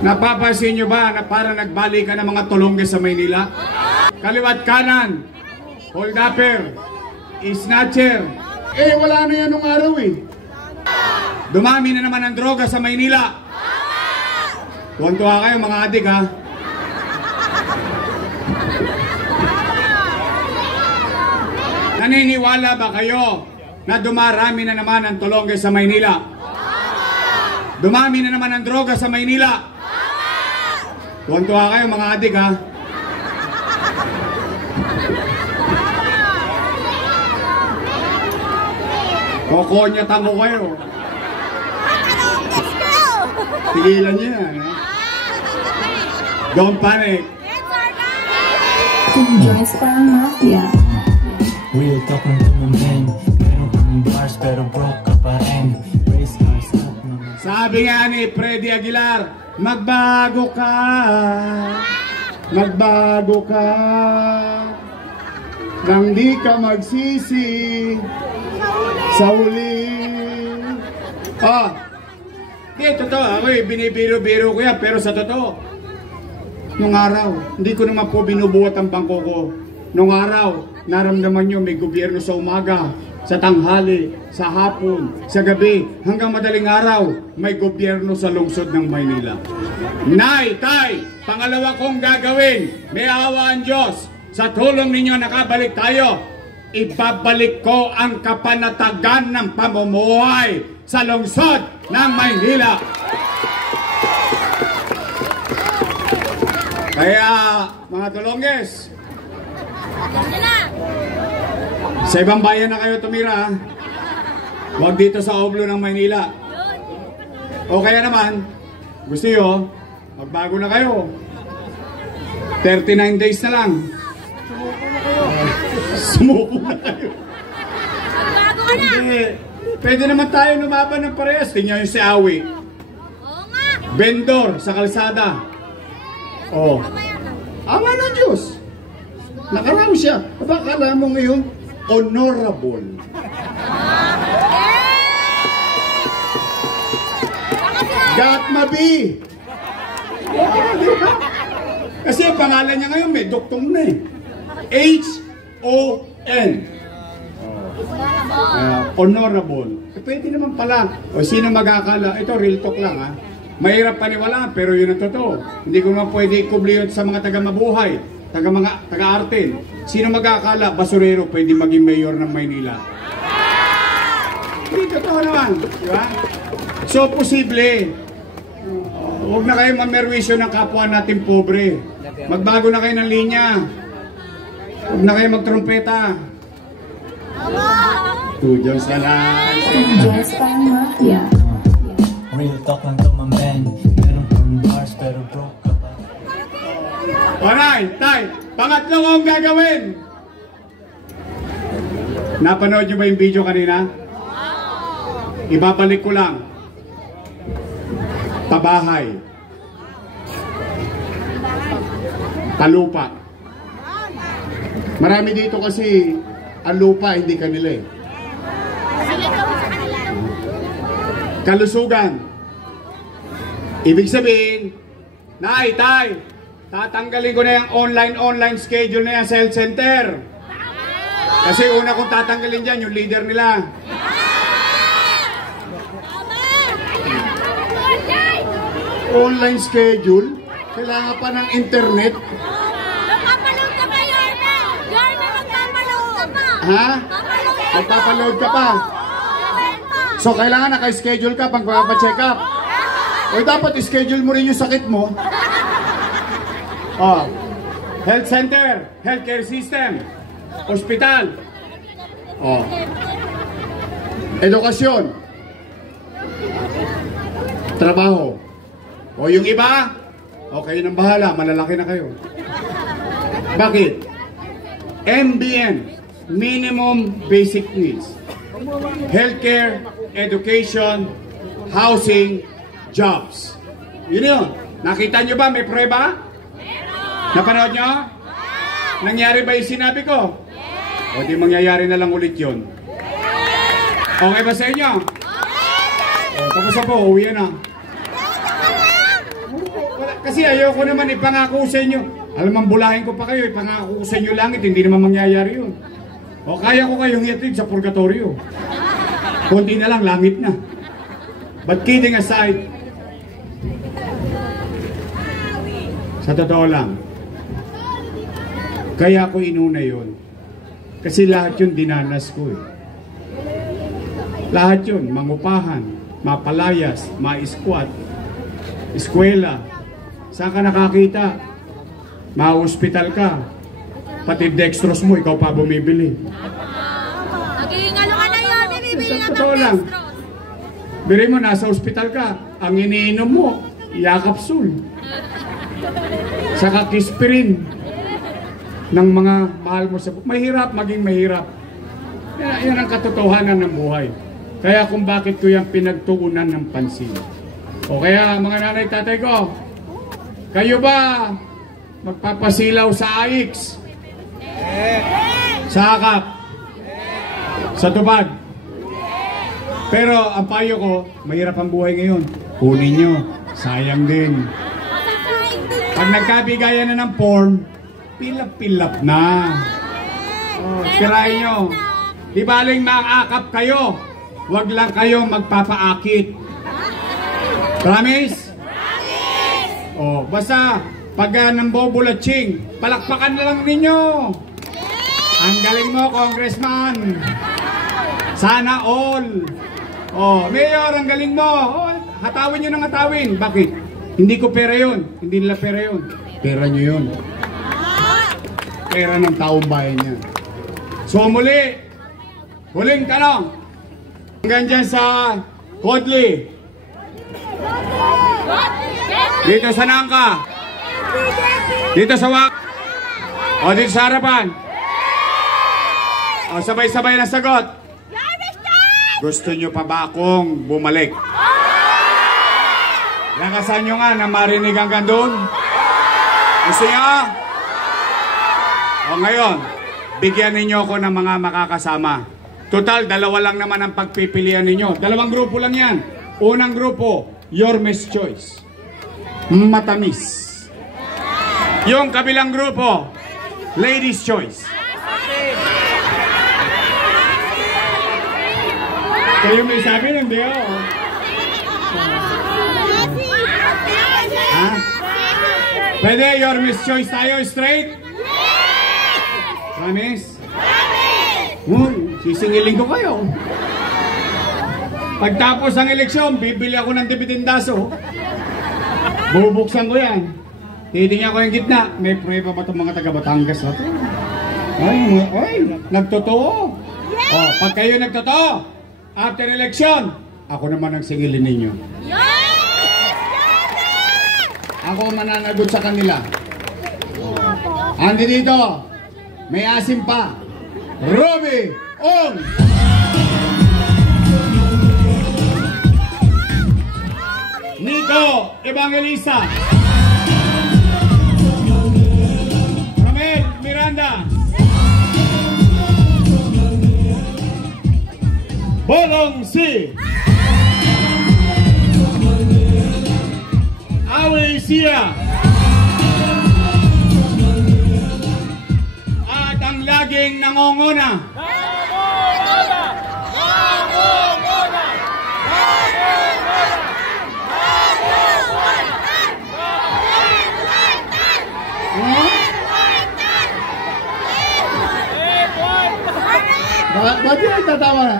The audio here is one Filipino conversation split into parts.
Napapansin nyo ba na parang nagbalik ka ng mga tulongge sa Maynila? Kaliwat kanan, hold-upper, snatcher. Eh, wala na yan nung araw eh. Dumami na naman ang droga sa Maynila. Tuwan-tuwa kayo mga adik ha. Naniniwala ba kayo na dumarami na naman ang tulongge sa Maynila? Dumami na naman ang droga sa Maynila. Tuwan-tuwa kayo mga adik ha. Kokonyatan ko kayo. Tigilan niyo yan ha. Don't panic. Joyce Parang Mafia. Real talk ng tumamben. Meron kang bars pero broke ka pa rin. Race cars up naman. Sabi nga ni Freddy Aguilar, magbago ka. Magbago ka. Nang di ka magsisi sa huli. Di, totoo. Ako binibiro-biro ko yan. Pero sa totoo, nung araw, hindi ko naman po binubuhat ang bangko ko. Nung araw, naramdaman nyo may gobyerno sa umaga, sa tanghali, sa hapon, sa gabi, hanggang madaling araw, may gobyerno sa lungsod ng Maynila. Nay, tay, pangalawa kong gagawin, may awa ang Diyos. Sa tulong ninyo nakabalik tayo. Ibabalik ko ang kapanatagan ng pamumuhay sa lungsod ng Maynila. Kaya, mga tulongges, sa ibang bayan na kayo tumira, huwag dito sa Oblo ng Maynila. O kaya naman, gusto nyo, magbago na kayo. 39 days na lang. Sumuko na kayo. Magbago ka na. Pwede naman tayo lumaban ng parehas. Tingnan yung si Awi. Oo nga. Vendor sa kalsada. Oh. Ama ng Diyos. Nakarami siya. Akala mo ngayon, honorable. Gatmabi. Kasi ang pangalan niya ngayon may doktor na eh. H-O-N. Honorable. Pwede naman pala. O sino magkakala? Ito real talk lang ha. Mahirap paniwalaan pero yun ang totoo. Hindi ko nga pwede ikubli yun sa mga taga-mabuhay, taga-artin. Sino magkakala basurero pwede maging mayor ng Maynila? Hindi totoo naman. Diba? So posible. Huwag na kayo mamerwisyo ng kapwa natin pobre. Magbago na kayo ng linya. Huwag na kayo magtrumpeta. Tudyos na lang. Joyce Parang Mafia. Real talk ng tumamben. Meron kang bars pero broke ka pa. Alright, tay. Pangatlo kong gagawin. Napanood nyo ba yung video kanina? Ibabalik ko lang. Pabahay. Talupa. Marami dito kasi ang lupa hindi kanila eh. Kalusugan. Ibig sabihin, nay, tay, tatanggalin ko na yung online schedule na yan sa health center. Kasi una kong tatanggalin dyan, yung leader nila. Online schedule? Kailangan pa ng internet? Magpapaload ka pa, Yorme! Yorme, magpapaload ka pa! Ha? Magpapaload ka pa? So kailangan naka-schedule ka pag magpapacheck up. O dapat schedule mo rin yung sakit mo. Oh. Health center, healthcare system, hospital. Oh. Edukasyon. Trabaho. O yung iba, okay nang bahala, malalaki na kayo. Bakit? MBN, Minimum Basic Needs. Healthcare, education, housing, jobs. Yun yun. Nakita nyo ba? May prueba? Napanood nyo? Nangyari ba yung sinabi ko? O di mangyayari na lang ulit yun. Okay ba sa inyo? Tapos na po, uwi na. Kasi ayoko naman ipangako sa inyo. Alam ang bulahin ko pa kayo, ipangako ko sa inyo langit, hindi naman mangyayari yun. O kaya ko kayong iatid sa purgatorio. Kunti na lang, langit na. But kidding aside, sa totoo lang, kaya ko inuna yun. Kasi lahat yun dinanas ko eh. Lahat yun, mangupahan, mapalayas, ma-squat, eskwela. Saan ka nakakita? Ma-hospital ka. Pati dextrose mo, ikaw pa bumibili. Naging ano ka na yun, bibili na totoo ng lang. dextrose. Biri mo, nasa hospital ka. Ang iniinom mo, yakapsul. Saka kispirin ng mga mahal mo sa buhay. Mahirap maging mahirap. Yan ang katotohanan ng buhay. Kaya kung bakit ko yan pinagtuunan ng pansin. O kaya mga nanay tatay ko, kayo ba magpapasilaw sa AIX? Sa akap? Sa tubad? Pero ang payo ko, mahirap ang buhay ngayon. Kunin nyo, sayang din. Pag nagkabigayan na ng form, pilap-pilap na. Oh, tirahin nyo. Di baling makakap kayo. Huwag lang kayo magpapaakit. Promise? Promise! Oh, basta pag nambobulatsing, palakpakan na lang ninyo. Ang galing mo, Congressman. Sana all. Oh, Mayor, ang galing mo. Oh, hatawin nyo ng hatawin. Bakit? Hindi ko pera yun. Hindi nila pera yun. Pera nyo yun. Pera ng taong bayan niya. So muli, huling tanong. Hanggang dyan sa Kodli. Dito sa Nangka. Dito sa Wak. O dito sa harapan. O sabay-sabay na sagot. Gusto nyo pa ba akong bumalik? Lakasan nyo nga na marinig hanggang doon. Gusto nyo? O ngayon, bigyan ninyo ako ng mga makakasama. Total, dalawa lang naman ang pagpipilian ninyo. Dalawang grupo lang yan. Unang grupo, Your Miss Choice. Matamis. Yung kabilang grupo, Ladies Choice. Kayo may sabi nun, di o? Ha? Pwede, Your Miss Choice tayo, straight? Promise? Sisingilin ko kayo. Pagtapos ang eleksyon, bibili ako ng dibidendaso. Bubuksan ko yan. Titingnan ko yung gitna. May prueba ba itong mga taga-Batangas na ito? Ay, nagtotoo. Oh, pag kayo nagtotoo, after election, ako naman ang singilin ninyo. Ako mananagot sa kanila. Andi dito, may asim pa. Robbie Ong! Nico Evangelista. Romel Miranda. Bolong C. Awi Sia. At ang laging nangongona. Ba't yun tatawa na?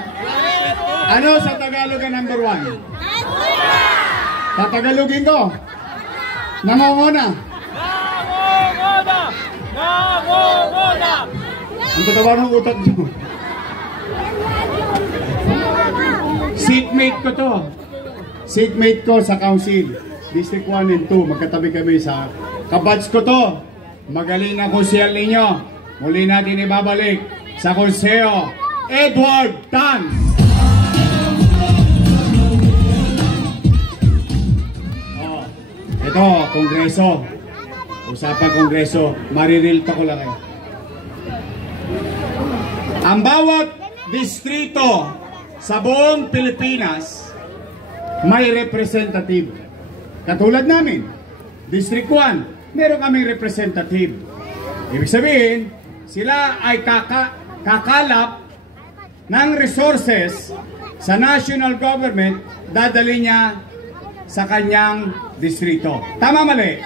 Ano sa Tagalog ang number 1? Tatagalogin ko. Nangongona. Nangongona! Nangongona! Ang tatawa ng utak nyo. Seatmate ko to. Seatmate ko sa council. District 1 and 2. Magkatabi kami sa kabats ko to. Magaling na konsyal ninyo. Muli natin ibabalik sa konseyo. Edward Tan. Oh, ito, kongreso. Usapan kongreso. Maririlto ko lang eh. Ang bawat distrito sa buong Pilipinas, may representative. Katulad namin, District 1, meron kaming representative. Ibig sabihin, sila ay kakalap ng resources sa national government, dadali niya sa kanyang distrito. Tama, mali?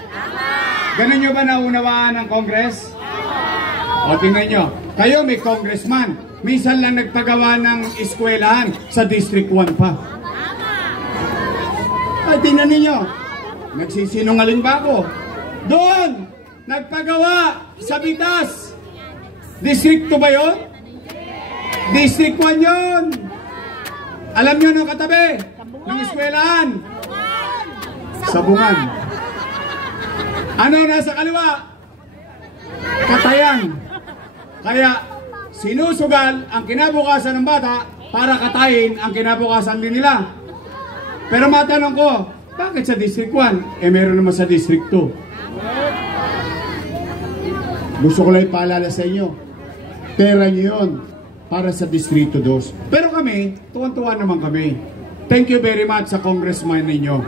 Ganun nyo ba naunawaan ng Congress? O tingnan nyo, kayo may congressman, minsan lang nagpagawa ng eskwelahan sa District 1 pa. Ay, tingnan ninyo, nagsisinungaling ba ako? Doon, nagpagawa sa Bitas. District 2 ba yun? District 1 yun. Alam nyo nung katabi, ng eskwelahan? Sabungan. Ano nasa kaliwa? Katayan. Kaya sinusugal ang kinabukasan ng bata para katayin ang kinabukasan din nila. Pero matanong ko, bakit sa District 1? Meron naman sa District 2. Gusto ko lang ipaalala sa inyo, pera nyo yun para sa Distrito 2. Pero kami, tuwan-tuwa naman kami. Thank you very much sa congressman ninyo.